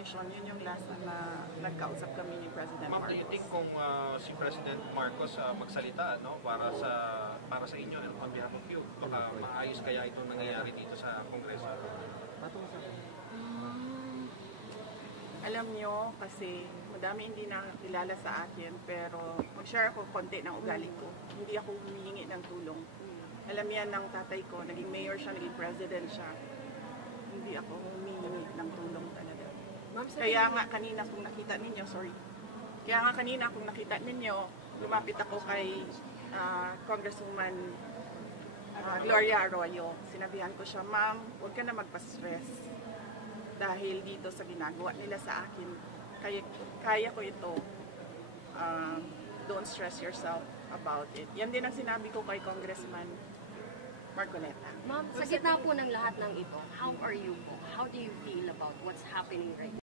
resignation, yun yung last na nagkausap kami ni President Ma'am, do you Marcos. think kung si President Marcos magsalita para sa inyo and on behalf of you, baka maayos kaya itong nangyayari dito sa Kongreso? Alam nyo, kasi madami hindi nakakilala sa akin, pero mag-share ako konti ng ugali ko. Hindi ako humihingi ng tulong. Alam yan ng tatay ko, naging mayor siya, naging president siya. Hindi ako humihingi ng tulong talaga. Kaya nga kanina kung nakita ninyo, lumapit ako kay Congresswoman Gloria Arroyo. Sinabihan ko siya, ma'am, huwag ka na magpa-stress. Dahil dito sa ginagawa nila sa akin, kaya ko ito. Don't stress yourself about it. Yan din ang sinabi ko kay Congressman Marcoleta. Ma'am, sa gitna po ng lahat ng ito, how are you po? How do you feel about what's happening right now?